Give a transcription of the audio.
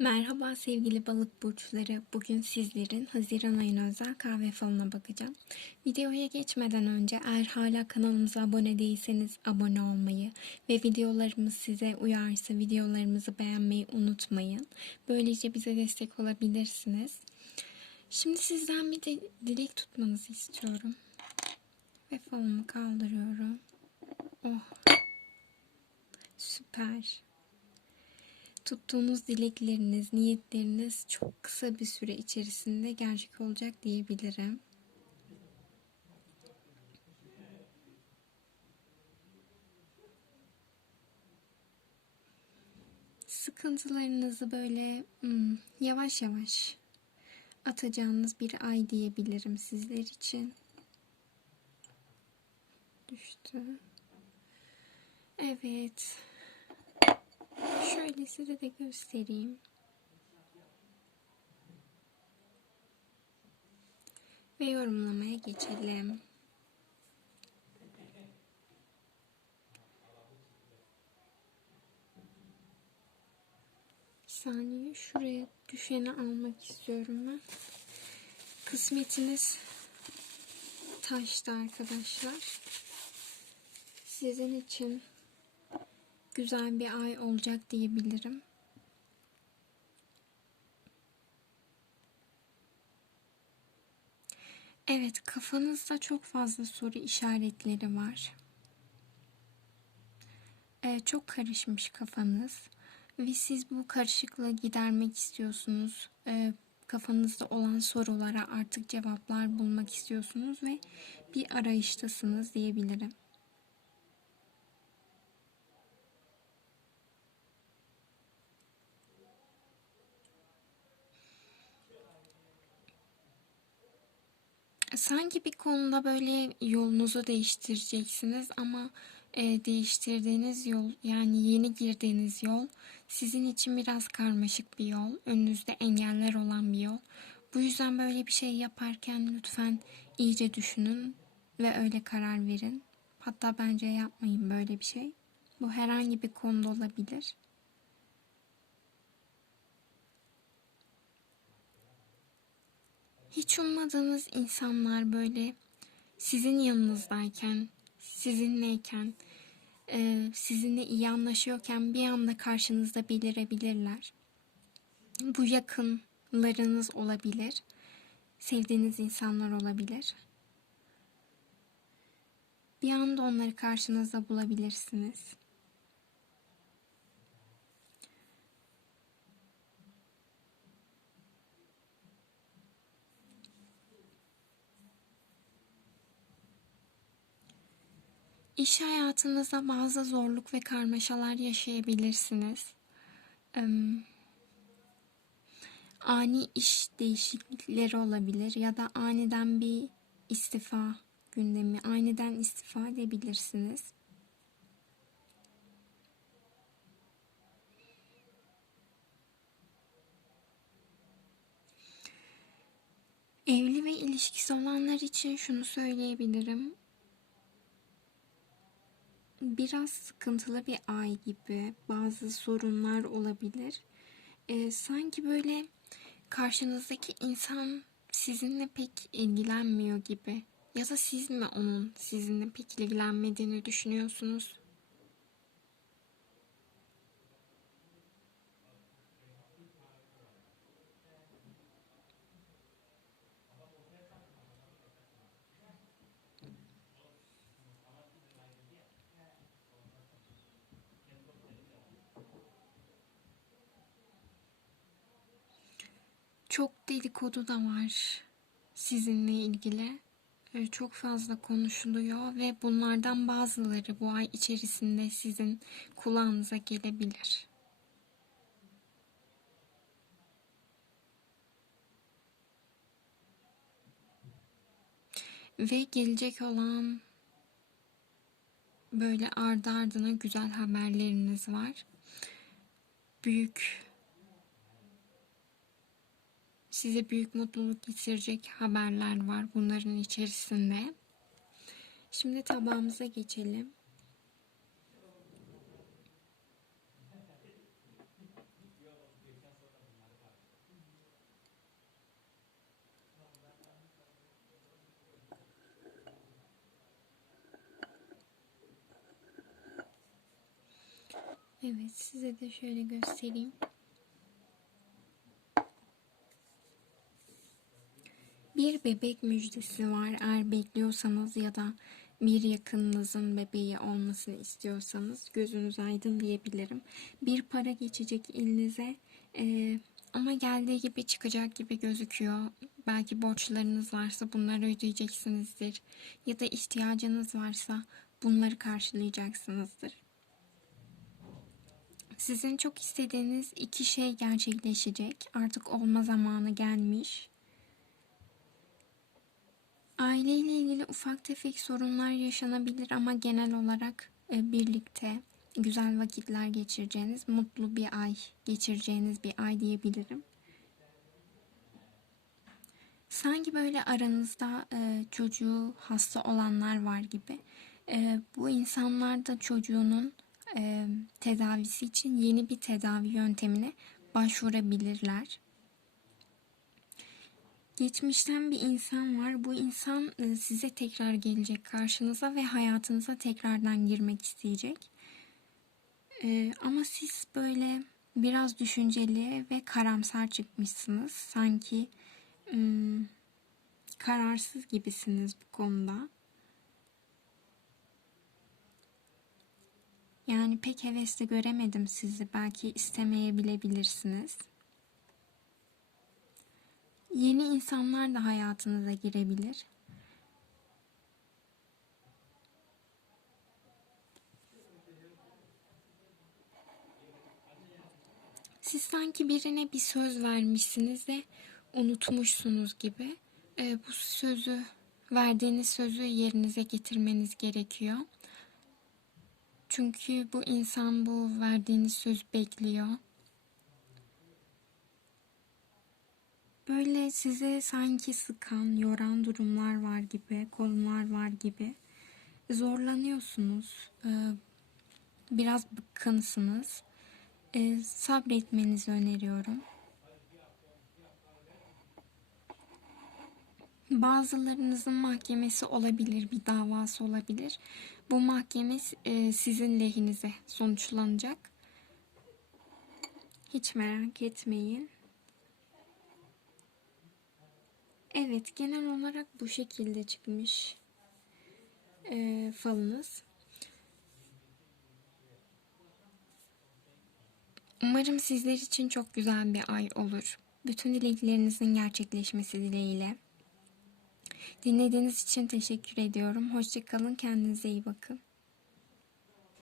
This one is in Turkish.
Merhaba sevgili balık burçları. Bugün sizlerin Haziran ayına özel kahve falına bakacağım. Videoya geçmeden önce eğer hala kanalımıza abone değilseniz abone olmayı ve videolarımız size uyarsa videolarımızı beğenmeyi unutmayın. Böylece bize destek olabilirsiniz. Şimdi sizden bir de dilek tutmanızı istiyorum. Ve falımı kaldırıyorum. Oh. Süper. Tuttuğunuz dilekleriniz, niyetleriniz çok kısa bir süre içerisinde gerçek olacak diyebilirim. Sıkıntılarınızı böyle hmm, yavaş yavaş atacağınız bir ay diyebilirim sizler için. Düştü. Evet. Şöyle size de göstereyim. Ve yorumlamaya geçelim. Bir saniye şuraya düşeni almak istiyorum ben. Kısmetiniz taştı arkadaşlar. Sizin için güzel bir ay olacak diyebilirim. Evet, kafanızda çok fazla soru işaretleri var. Ee, çok karışmış kafanız ve siz bu karışıklığı gidermek istiyorsunuz. Ee, kafanızda olan sorulara artık cevaplar bulmak istiyorsunuz ve bir arayıştasınız diyebilirim. Sanki bir konuda böyle yolunuzu değiştireceksiniz ama e, değiştirdiğiniz yol yani yeni girdiğiniz yol sizin için biraz karmaşık bir yol. Önünüzde engeller olan bir yol. Bu yüzden böyle bir şey yaparken lütfen iyice düşünün ve öyle karar verin. Hatta bence yapmayın böyle bir şey. Bu herhangi bir konuda olabilir. Hiç ummadığınız insanlar böyle sizin yanınızdayken, sizinleyken, e, sizinle iyi anlaşıyorken bir anda karşınızda belirebilirler. Bu yakınlarınız olabilir, sevdiğiniz insanlar olabilir. Bir anda onları karşınızda bulabilirsiniz. İş hayatınızda bazı zorluk ve karmaşalar yaşayabilirsiniz. ani iş değişiklikleri olabilir ya da aniden bir istifa gündemi, aniden istifa edebilirsiniz. Evli ve ilişkisi olanlar için şunu söyleyebilirim biraz sıkıntılı bir ay gibi bazı sorunlar olabilir. Ee, sanki böyle karşınızdaki insan sizinle pek ilgilenmiyor gibi ya da siz mi onun sizinle pek ilgilenmediğini düşünüyorsunuz? Çok dedikodu da var sizinle ilgili. Ee, çok fazla konuşuluyor ve bunlardan bazıları bu ay içerisinde sizin kulağınıza gelebilir. Ve gelecek olan böyle ardı ardına güzel haberleriniz var. Büyük size büyük mutluluk getirecek haberler var bunların içerisinde. Şimdi tabağımıza geçelim. Evet size de şöyle göstereyim. Bir bebek müjdesi var. Eğer bekliyorsanız ya da bir yakınınızın bebeği olmasını istiyorsanız gözünüz aydın diyebilirim. Bir para geçecek elinize Ee, ama geldiği gibi çıkacak gibi gözüküyor. Belki borçlarınız varsa bunları ödeyeceksinizdir. Ya da ihtiyacınız varsa bunları karşılayacaksınızdır. Sizin çok istediğiniz iki şey gerçekleşecek. Artık olma zamanı gelmiş. Aileyle ilgili ufak tefek sorunlar yaşanabilir ama genel olarak e, birlikte güzel vakitler geçireceğiniz, mutlu bir ay geçireceğiniz bir ay diyebilirim. Sanki böyle aranızda e, çocuğu hasta olanlar var gibi. E, bu insanlar da çocuğunun tedavisi için yeni bir tedavi yöntemine başvurabilirler. Geçmişten bir insan var. Bu insan e, size tekrar gelecek karşınıza ve hayatınıza tekrardan girmek isteyecek. E, ama siz böyle biraz düşünceli ve karamsar çıkmışsınız. Sanki kararsız gibisiniz bu konuda. Yani pek hevesli göremedim sizi. Belki istemeyebilebilirsiniz. Yeni insanlar da hayatınıza girebilir. Siz sanki birine bir söz vermişsiniz de unutmuşsunuz gibi. Ee, bu sözü, verdiğiniz sözü yerinize getirmeniz gerekiyor. Çünkü bu insan bu verdiğiniz söz bekliyor. Böyle size sanki sıkan, yoran durumlar var gibi, konular var gibi. Zorlanıyorsunuz. Ee, biraz bıkkınsınız. Ee, sabretmenizi öneriyorum. Bazılarınızın mahkemesi olabilir, bir davası olabilir. Bu mahkeme e, sizin lehinize sonuçlanacak. Hiç merak etmeyin. Evet, genel olarak bu şekilde çıkmış e, falınız. Umarım sizler için çok güzel bir ay olur. Bütün dileklerinizin gerçekleşmesi dileğiyle. Dinlediğiniz için teşekkür ediyorum. Hoşçakalın, kendinize iyi bakın.